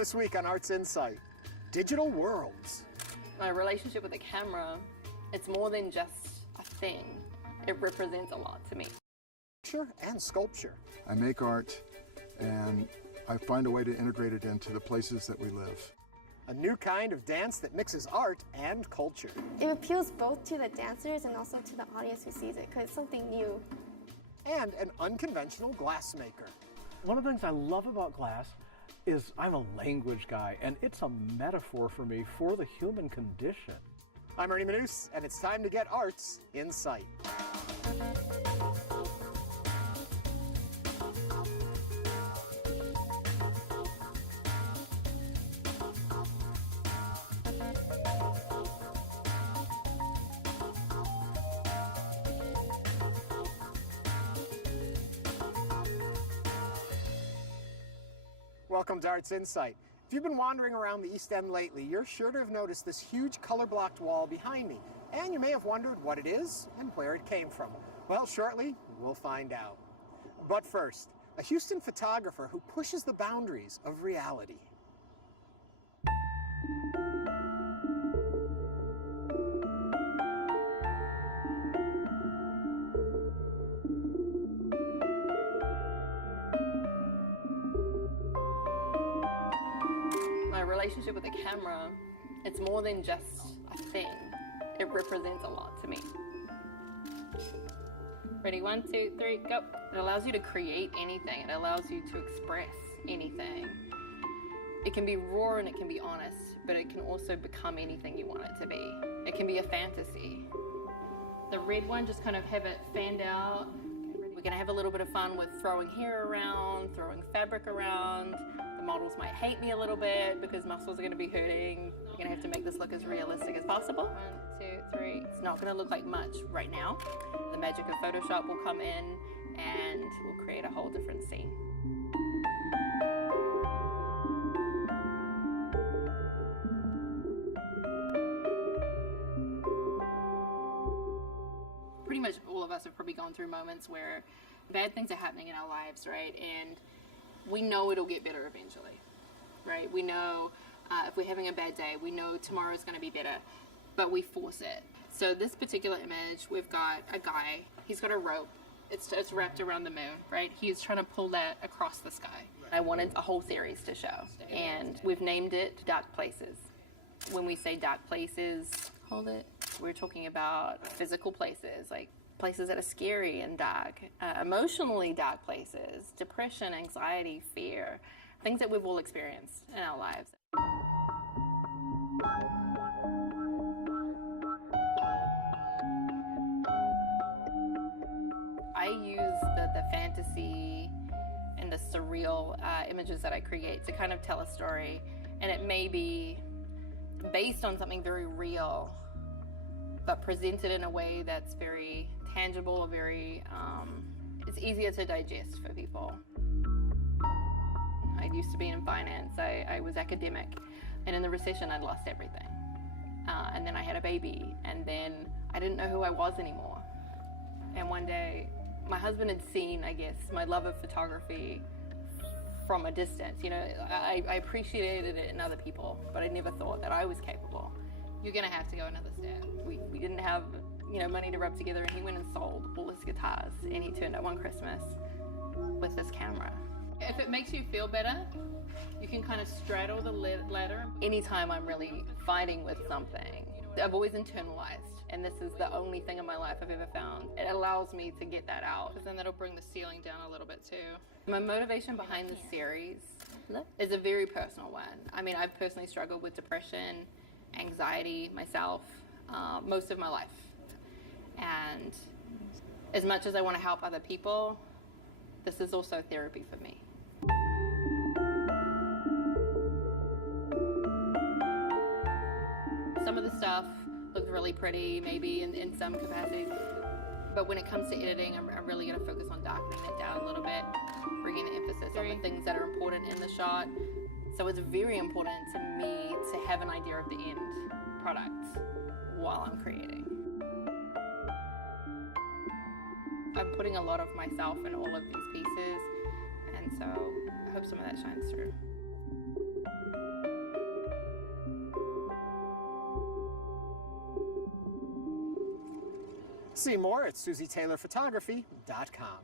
This week on Arts Insight, digital worlds. My relationship with the camera, it's more than just a thing. It represents a lot to me. Picture and sculpture. I make art and I find a way to integrate it into the places that we live. A new kind of dance that mixes art and culture. It appeals both to the dancers and also to the audience who sees it because it's something new. And an unconventional glassmaker. One of the things I love about glass is I'm a language guy, and it's a metaphor for me for the human condition. I'm Ernie Manous, and it's time to get Arts Insight. Welcome to Arts Insight. If you've been wandering around the East End lately, you're sure to have noticed this huge color-blocked wall behind me, and you may have wondered what it is and where it came from. Well, shortly, we'll find out. But first, a Houston photographer who pushes the boundaries of reality. My relationship with the camera, it's more than just a thing. It represents a lot to me. Ready, 1, 2, 3, go. It allows you to create anything. It allows you to express anything. It can be raw and it can be honest, but it can also become anything you want it to be. It can be a fantasy. The red one, just kind of have it fanned out. We're gonna have a little bit of fun with throwing hair around, throwing fabric around. The models might hate me a little bit because muscles are gonna be hurting. You're gonna have to make this look as realistic as possible. 1, 2, 3. It's not gonna look like much right now. The magic of Photoshop will come in and we'll create a whole different scene. Pretty much all of us have probably gone through moments where bad things are happening in our lives, right? And we know it'll get better eventually, right? We know if we're having a bad day, we know tomorrow's going to be better, but we force it. So this particular image, we've got a guy, he's got a rope, it's wrapped around the moon, right? He's trying to pull that across the sky. I wanted a whole series to show, and we've named it Dark Places. When we say dark places, hold it, we're talking about physical places, like places that are scary and dark, emotionally dark places, depression, anxiety, fear, things that we've all experienced in our lives. I use the fantasy and the surreal images that I create to kind of tell a story, and it may be based on something very real, but presented in a way that's very tangible, very, it's easier to digest for people. I used to be in finance, I was academic, and in the recession I'd lost everything. And then I had a baby, and then I didn't know who I was anymore. And one day, my husband had seen, I guess, my love of photography from a distance. You know, I appreciated it in other people, but I never thought that I was capable. You're gonna have to go another step. We didn't have, money to rub together, and he went and sold all his guitars, and he turned up one Christmas with this camera. If it makes you feel better, you can kind of straddle the ladder. Anytime I'm really fighting with something, I've always internalized, and this is the only thing in my life I've ever found. It allows me to get that out, because then that'll bring the ceiling down a little bit too. My motivation behind the series is a very personal one. I mean, I've personally struggled with depression, anxiety myself, most of my life. And as much as I want to help other people, this is also therapy for me. Some of the stuff looks really pretty, maybe in some capacities, but when it comes to editing, I'm really going to focus on darkening it down a little bit, bringing the emphasis on the things that are important in the shot. So it's very important to me to have an idea of the end product while I'm creating. I'm putting a lot of myself in all of these pieces, and so I hope some of that shines through. See more at SuzyTaylorPhotography.com.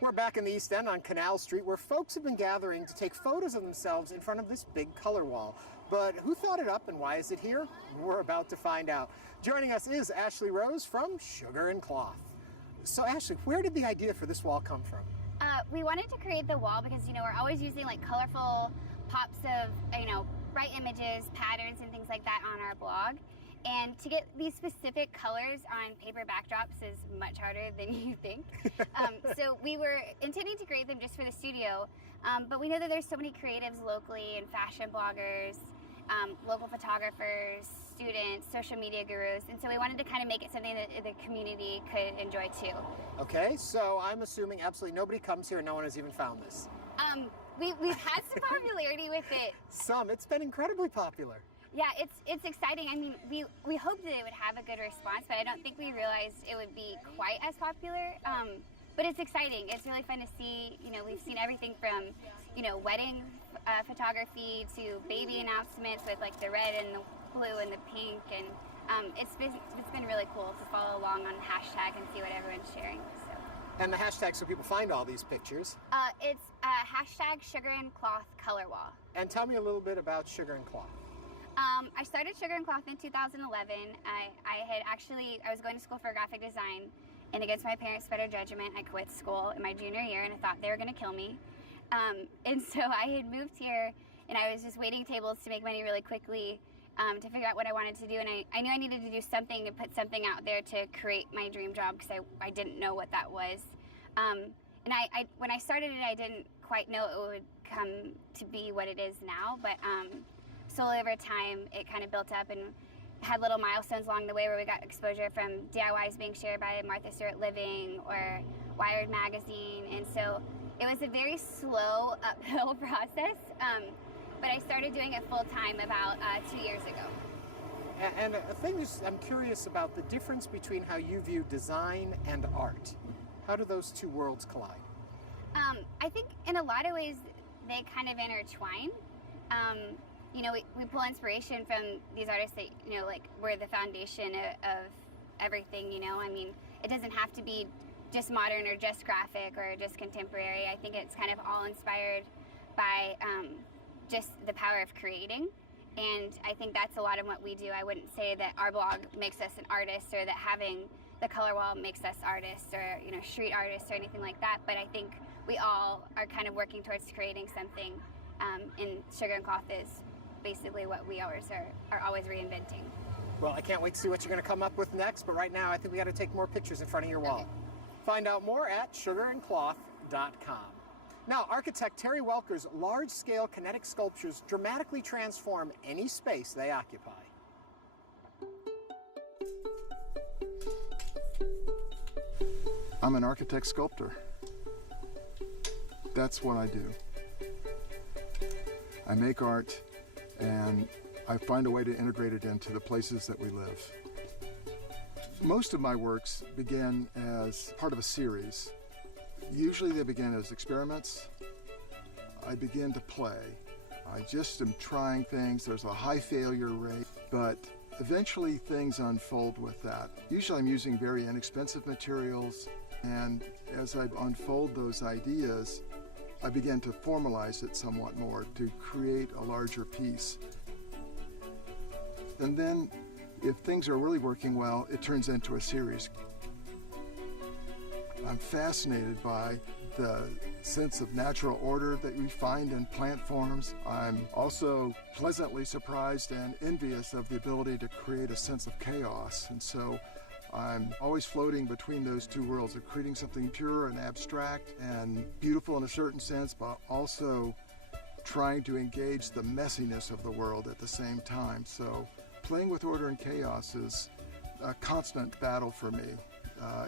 We're back in the East End on Canal Street, where folks have been gathering to take photos of themselves in front of this big color wall. But who thought it up and why is it here? We're about to find out. Joining us is Ashley Rose from Sugar and Cloth. So Ashley, where did the idea for this wall come from? We wanted to create the wall because, we're always using like colorful pops of, bright images, patterns, and things like that on our blog. And to get these specific colors on paper backdrops is much harder than you think. So we were intending to create them just for the studio, but we know that there's so many creatives locally and fashion bloggers, local photographers, students, social media gurus, and so we wanted to kind of make it something that the community could enjoy too. Okay, so I'm assuming absolutely nobody comes here and no one has even found this. We've had some popularity with it. It's been incredibly popular. Yeah, it's exciting. I mean, we hoped that it would have a good response, but I don't think we realized it would be quite as popular. But it's exciting. It's really fun to see. We've seen everything from, wedding photography to baby announcements with like the red and the blue and the pink, and it's been really cool to follow along on hashtag and see what everyone's sharing. So. And the hashtag so people find all these pictures. It's hashtag Sugar and Cloth Color Wall. And tell me a little bit about Sugar and Cloth. I started Sugar and Cloth in 2011. I was going to school for graphic design, and against my parents' better judgment, I quit school in my junior year, and I thought they were going to kill me. And so I had moved here, and I was just waiting tables to make money really quickly to figure out what I wanted to do, and I knew I needed to do something to put something out there to create my dream job because I didn't know what that was. And when I started it, I didn't quite know it would come to be what it is now, but slowly over time, it kind of built up and had little milestones along the way where we got exposure from DIYs being shared by Martha Stewart Living or Wired Magazine. And so it was a very slow uphill process, but I started doing it full time about 2 years ago. And a thing is, I'm curious about the difference between how you view design and art. How do those two worlds collide? I think in a lot of ways they kind of intertwine. We pull inspiration from these artists that, were the foundation of everything, I mean, it doesn't have to be just modern or just graphic or just contemporary. I think it's kind of all inspired by just the power of creating. And I think that's a lot of what we do. I wouldn't say that our blog makes us an artist or that having the color wall makes us artists or, street artists or anything like that. But I think we all are kind of working towards creating something. And Sugar and Cloth is basically what we always are always reinventing. Well, I can't wait to see what you're going to come up with next, but right now I think we got to take more pictures in front of your wall. Okay. Find out more at sugarandcloth.com. Now, architect Terry Welker's large-scale kinetic sculptures dramatically transform any space they occupy. I'm an architect sculptor. That's what I do. I make art and I find a way to integrate it into the places that we live. Most of my works begin as part of a series. Usually they begin as experiments. I begin to play. I just am trying things. There's a high failure rate, but eventually things unfold with that. Usually I'm using very inexpensive materials, and as I unfold those ideas, I begin to formalize it somewhat more to create a larger piece. And then, if things are really working well, it turns into a series. I'm fascinated by the sense of natural order that we find in plant forms. I'm also pleasantly surprised and envious of the ability to create a sense of chaos. And so I'm always floating between those two worlds of creating something pure and abstract and beautiful in a certain sense, but also trying to engage the messiness of the world at the same time. So playing with order and chaos is a constant battle for me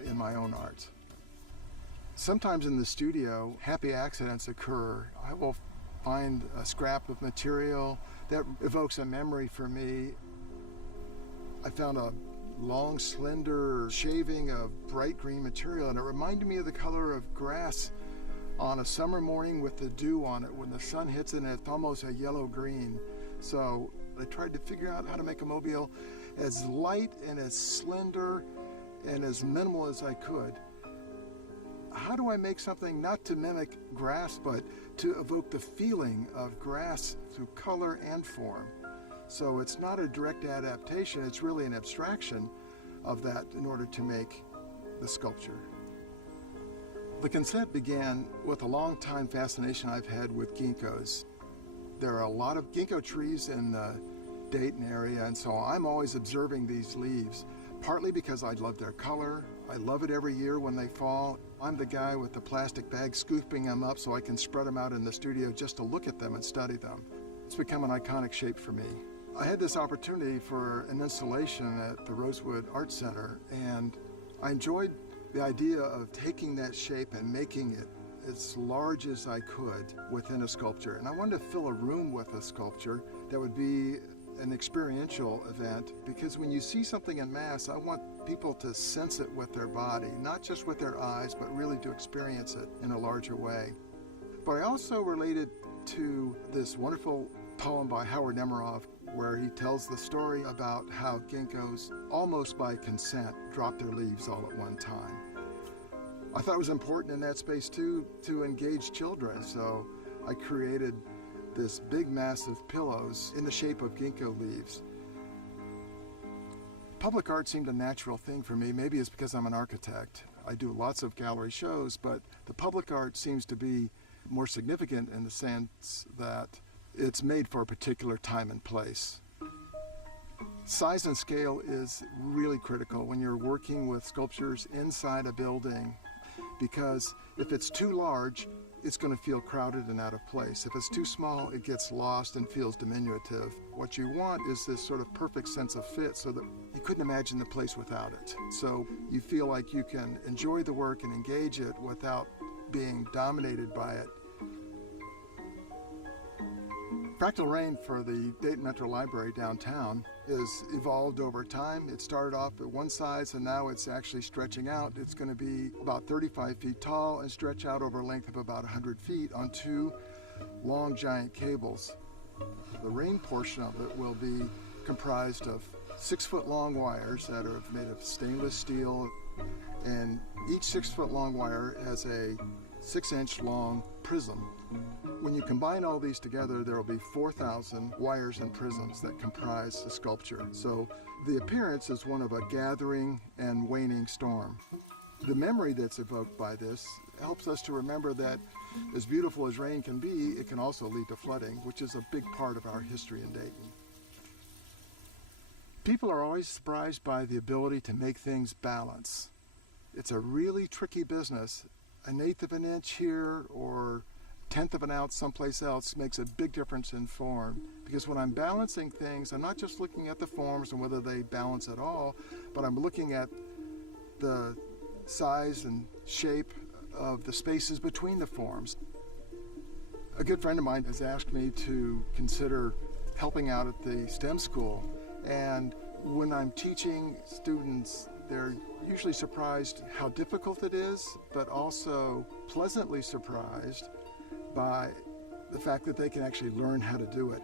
in my own art. Sometimes in the studio, happy accidents occur. I will find a scrap of material that evokes a memory for me. I found a long, slender shaving of bright green material, and it reminded me of the color of grass on a summer morning with the dew on it. When the sun hits it, and it's almost a yellow-green. So I tried to figure out how to make a mobile as light and as slender and as minimal as I could. How do I make something not to mimic grass, but to evoke the feeling of grass through color and form? So it's not a direct adaptation, it's really an abstraction of that in order to make the sculpture. The consent began with a long-time fascination I've had with ginkgos. There are a lot of ginkgo trees in the Dayton area, and so I'm always observing these leaves, partly because I love their color. I love it every year when they fall. I'm the guy with the plastic bag scooping them up so I can spread them out in the studio just to look at them and study them. It's become an iconic shape for me. I had this opportunity for an installation at the Rosewood Art Center, and I enjoyed the idea of taking that shape and making it as large as I could within a sculpture. And I wanted to fill a room with a sculpture that would be an experiential event, because when you see something in mass, I want people to sense it with their body, not just with their eyes, but really to experience it in a larger way. But I also related to this wonderful poem by Howard Nemerov, where he tells the story about how ginkgos, almost by consent, drop their leaves all at one time. I thought it was important in that space too to engage children, so I created this big massive pillows in the shape of ginkgo leaves. Public art seemed a natural thing for me. Maybe it's because I'm an architect. I do lots of gallery shows, but the public art seems to be more significant in the sense that it's made for a particular time and place. Size and scale is really critical when you're working with sculptures inside a building, because if it's too large, it's going to feel crowded and out of place. If it's too small, it gets lost and feels diminutive. What you want is this sort of perfect sense of fit so that you couldn't imagine the place without it. So you feel like you can enjoy the work and engage it without being dominated by it. Fractal Rain for the Dayton Metro Library downtown has evolved over time. It started off at one size and now it's actually stretching out. It's going to be about 35 feet tall and stretch out over a length of about 100 feet on two long giant cables. The rain portion of it will be comprised of 6-foot long wires that are made of stainless steel, and each 6-foot long wire has a 6-inch long prism. When you combine all these together, there will be 4,000 wires and prisms that comprise the sculpture. So the appearance is one of a gathering and waning storm. The memory that's evoked by this helps us to remember that as beautiful as rain can be, it can also lead to flooding, which is a big part of our history in Dayton. People are always surprised by the ability to make things balance. It's a really tricky business. An eighth of an inch here or tenth of an ounce someplace else makes a big difference in form, because when I'm balancing things, I'm not just looking at the forms and whether they balance at all, but I'm looking at the size and shape of the spaces between the forms. A good friend of mine has asked me to consider helping out at the STEM school, and when I'm teaching students, they're usually surprised how difficult it is, but also pleasantly surprised by the fact that they can actually learn how to do it.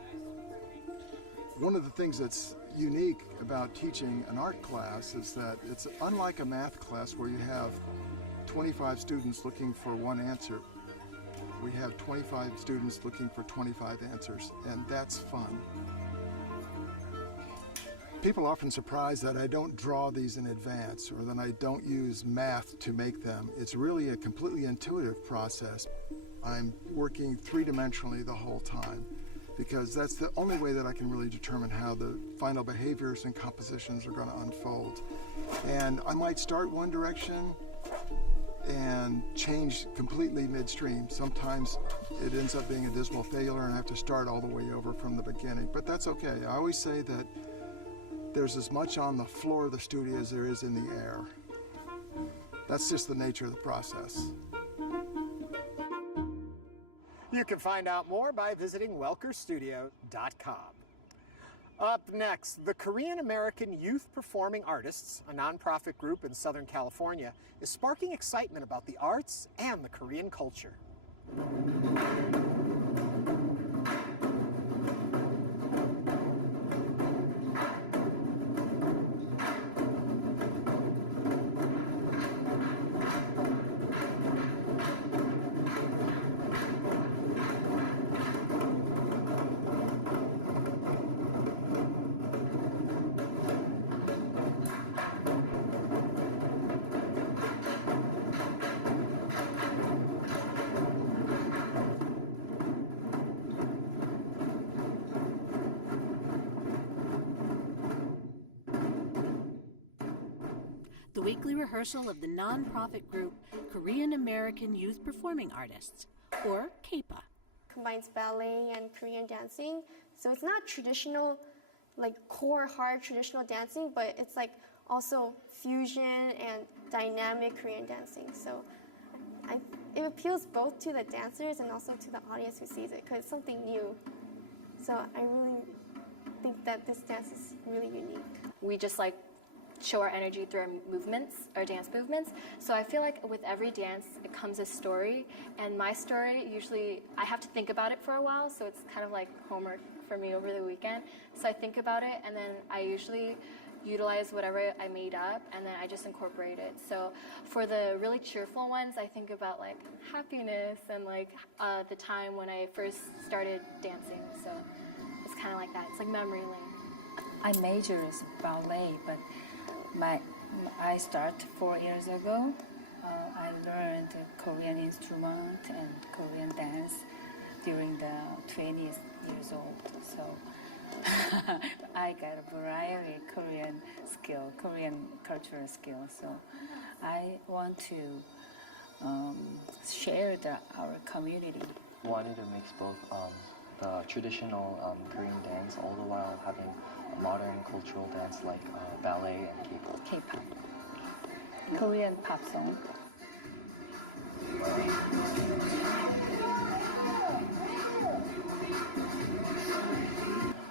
One of the things that's unique about teaching an art class is that it's unlike a math class where you have 25 students looking for one answer. We have 25 students looking for 25 answers, and that's fun. People are often surprised that I don't draw these in advance or that I don't use math to make them. It's really a completely intuitive process. I'm working three-dimensionally the whole time because that's the only way that I can really determine how the final behaviors and compositions are going to unfold. And I might start one direction and change completely midstream. Sometimes it ends up being a dismal failure and I have to start all the way over from the beginning, but that's okay. I always say that there's as much on the floor of the studio as there is in the air. That's just the nature of the process. You can find out more by visiting welkerstudio.com. Up next, the Korean American Youth Performing Artists, a nonprofit group in Southern California, is sparking excitement about the arts and the Korean culture. weekly rehearsal of the nonprofit group Korean American Youth Performing Artists, or KAPA. Combines ballet and Korean dancing, so it's not traditional, like core hard traditional dancing, but it's like also fusion and dynamic Korean dancing. So it appeals both to the dancers and also to the audience who sees it, because it's something new. So I really think that this dance is really unique. We just like show our energy through our movements, our dance movements. So I feel like with every dance, it comes a story. And my story, usually, I have to think about it for a while, so it's kind of like homework for me over the weekend. So I think about it, and then I usually utilize whatever I made up, and then I just incorporate it. So for the really cheerful ones, I think about like happiness and like the time when I first started dancing. So it's kind of like that. It's like memory lane. I major is ballet, but I started 4 years ago. I learned Korean instrument and Korean dance during the 20th years old. So I got a variety of Korean cultural skill. So I want to share our community. Wanted to mix both the traditional Korean dance all the while having a modern cultural dance like ballet and K-pop. K-pop, Korean pop song.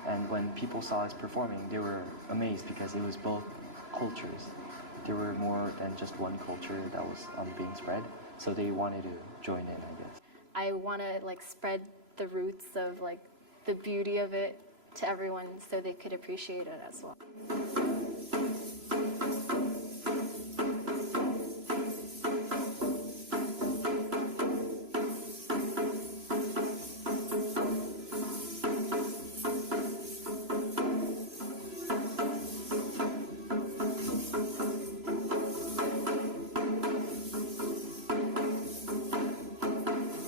And when people saw us performing, they were amazed because it was both cultures. There were more than just one culture that was being spread, so they wanted to join in, I guess. I want to like spread the roots of like the beauty of it to everyone so they could appreciate it as well.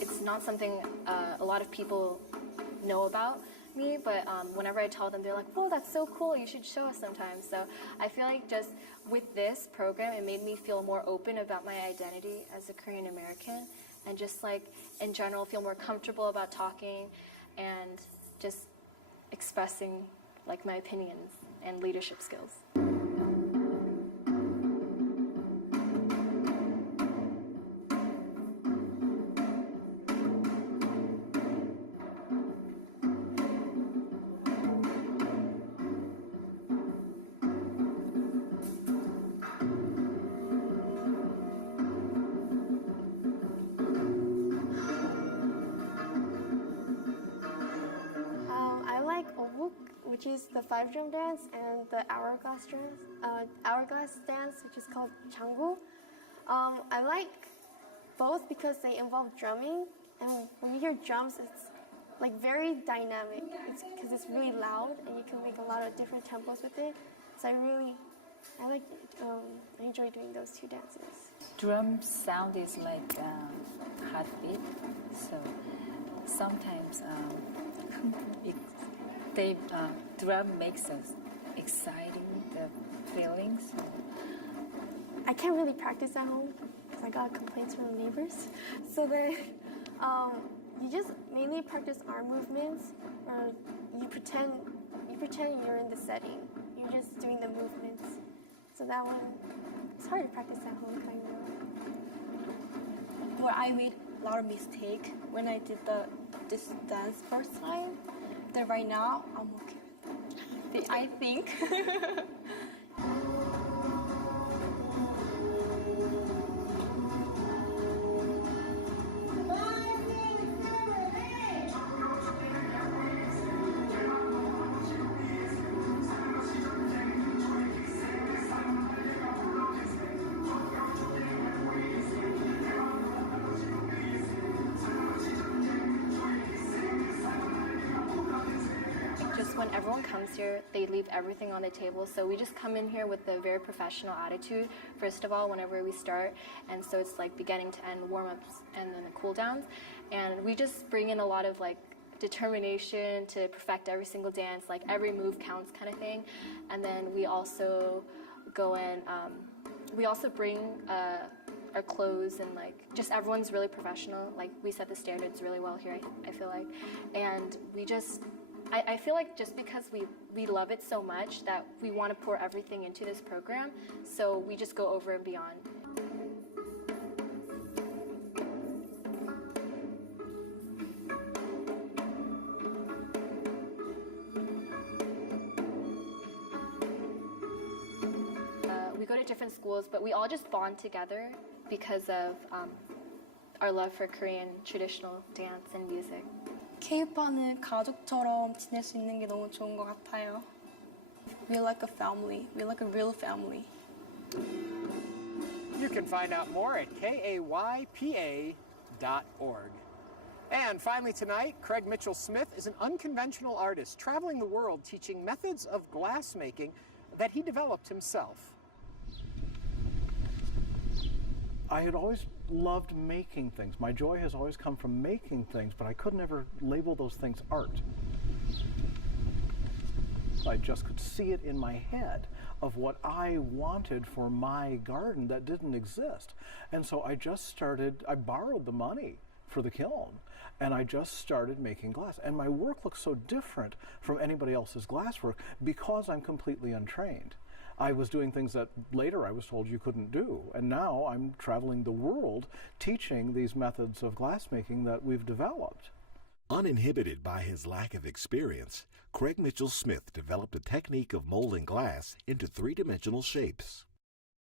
It's not something a lot of people know about me, but whenever I tell them, they're like, "Whoa, that's so cool, you should show us sometime." So I feel like just with this program, it made me feel more open about my identity as a Korean American, and just like in general feel more comfortable about talking and just expressing like my opinions and leadership skills. Which is the 5-drum dance, and the hourglass dance, which is called Changu. I like both because they involve drumming, and when you hear drums, it's like very dynamic. It's because it's really loud, and you can make a lot of different tempos with it. So I enjoy doing those two dances. Drum sound is like heartbeat, so sometimes drum makes us exciting the feelings. I can't really practice at home because I got complaints from the neighbors. So then you just mainly practice arm movements, or you pretend you're in the setting. You're just doing the movements. So that one, it's hard to practice at home, kind of. Well, I made a lot of mistakes when I did this dance first time. Then right now, I'm okay with it. I think. When everyone comes here, they leave everything on the table. So we just come in here with a very professional attitude, first of all, whenever we start. And so it's like beginning to end warm-ups and then the cool downs. And we just bring in a lot of like determination to perfect every single dance, like every move counts kind of thing. And then we also go in we also bring our clothes and like just everyone's really professional. Like we set the standards really well here, I feel like. And we just, I feel like just because we love it so much that we want to pour everything into this program, so we just go over and beyond. We go to different schools, but we all just bond together because of our love for Korean traditional dance and music. KAPA는 가족처럼 지낼 수 있는 게 너무 좋은 것 같아요. We're like a family. We're like a real family. You can find out more at kaypa.org. And finally tonight, Craig Mitchell-Smith is an unconventional artist traveling the world teaching methods of glassmaking that he developed himself. I had always loved making things. My joy has always come from making things, but I could never label those things art. I just could see it in my head of what I wanted for my garden that didn't exist. And so I borrowed the money for the kiln, and I just started making glass. And my work looks so different from anybody else's glass work because I'm completely untrained. I was doing things that later I was told you couldn't do, and now I'm traveling the world teaching these methods of glassmaking that we've developed. Uninhibited by his lack of experience, Craig Mitchell-Smith developed a technique of molding glass into three-dimensional shapes.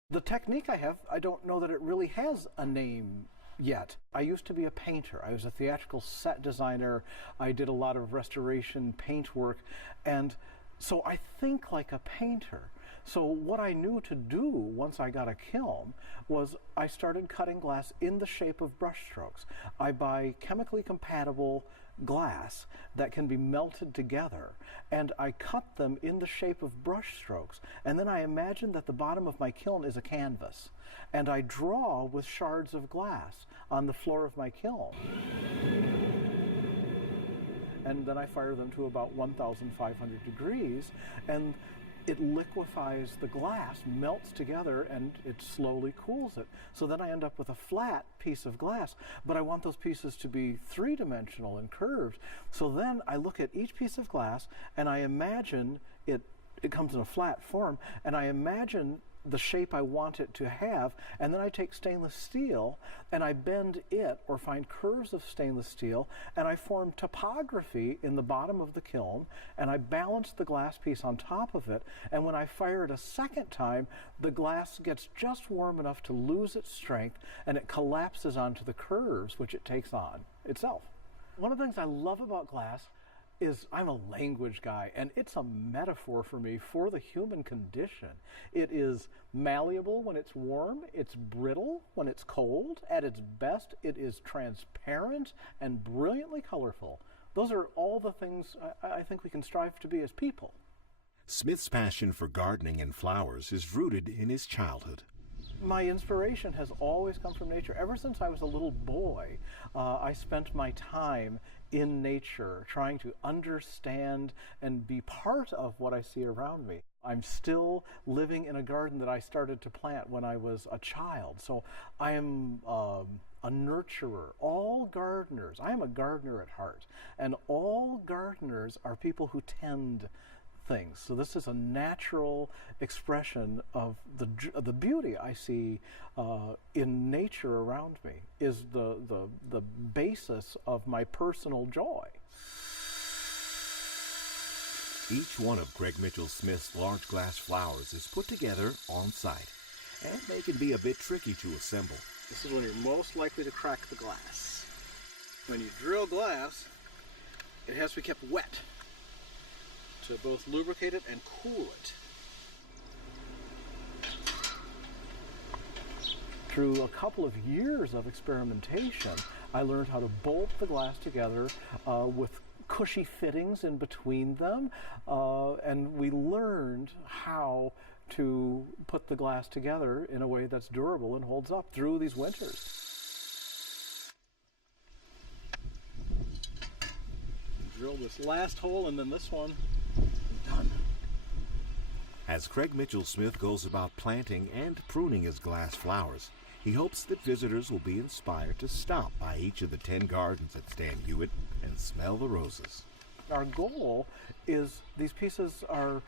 The technique I have, I don't know that it really has a name yet. I used to be a painter. I was a theatrical set designer. I did a lot of restoration paint work, and so I think like a painter. So what I knew to do once I got a kiln was I started cutting glass in the shape of brushstrokes. I buy chemically compatible glass that can be melted together, and I cut them in the shape of brushstrokes. And then I imagine that the bottom of my kiln is a canvas, and I draw with shards of glass on the floor of my kiln. And then I fire them to about 1,500 degrees, and it liquefies the glass, melts together, and it slowly cools it. So then I end up with a flat piece of glass, but I want those pieces to be three-dimensional and curved. So then I look at each piece of glass, and I imagine it comes in a flat form, and I imagine the shape I want it to have, and then I take stainless steel and I bend it or find curves of stainless steel, and I form topography in the bottom of the kiln, and I balance the glass piece on top of it, and when I fire it a second time, the glass gets just warm enough to lose its strength, and it collapses onto the curves which it takes on itself. One of the things I love about glass is I'm a language guy, and it's a metaphor for me for the human condition. It is malleable when it's warm, it's brittle when it's cold. At its best, it is transparent and brilliantly colorful. Those are all the things I think we can strive to be as people. Smith's passion for gardening and flowers is rooted in his childhood. My inspiration has always come from nature. Ever since I was a little boy, I spent my time in nature, trying to understand and be part of what I see around me. I'm still living in a garden that I started to plant when I was a child, so I am a nurturer. All gardeners, I am a gardener at heart, and all gardeners are people who tend things. So this is a natural expression of the beauty I see in nature around me, is the basis of my personal joy. Each one of Craig Mitchell-Smith's large glass flowers is put together on site, and they can be a bit tricky to assemble. This is when you're most likely to crack the glass. When you drill glass, it has to be kept wet to both lubricate it and cool it. Through a couple of years of experimentation, I learned how to bolt the glass together with cushy fittings in between them, and we learned how to put the glass together in a way that's durable and holds up through these winters. Drill this last hole and then this one. Done. As Craig Mitchell-Smith goes about planting and pruning his glass flowers, he hopes that visitors will be inspired to stop by each of the 10 gardens at Stan Hewitt and smell the roses. Our goal is these pieces are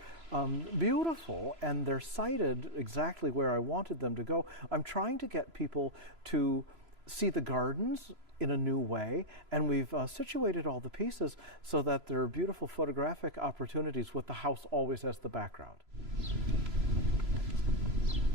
beautiful and they're sited exactly where I wanted them to go. I'm trying to get people to see the gardens in a new way, and we've situated all the pieces so that there are beautiful photographic opportunities with the house always as the background.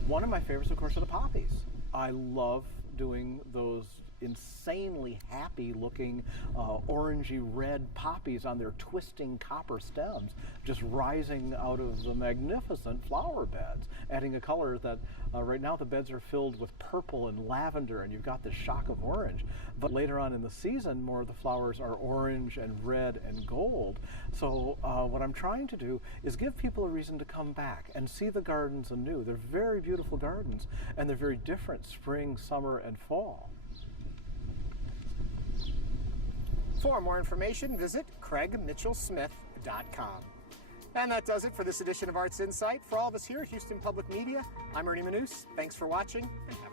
One of my favorites, of course, are the poppies. I love doing those insanely happy looking orangey red poppies on their twisting copper stems just rising out of the magnificent flower beds, adding a color that right now the beds are filled with purple and lavender and you've got this shock of orange, but later on in the season more of the flowers are orange and red and gold. So what I'm trying to do is give people a reason to come back and see the gardens anew. They're very beautiful gardens and they're very different spring, summer and fall. For more information, visit craigmitchellsmith.com. And that does it for this edition of Arts Insight. For all of us here at Houston Public Media, I'm Ernie Manous. Thanks for watching, and have a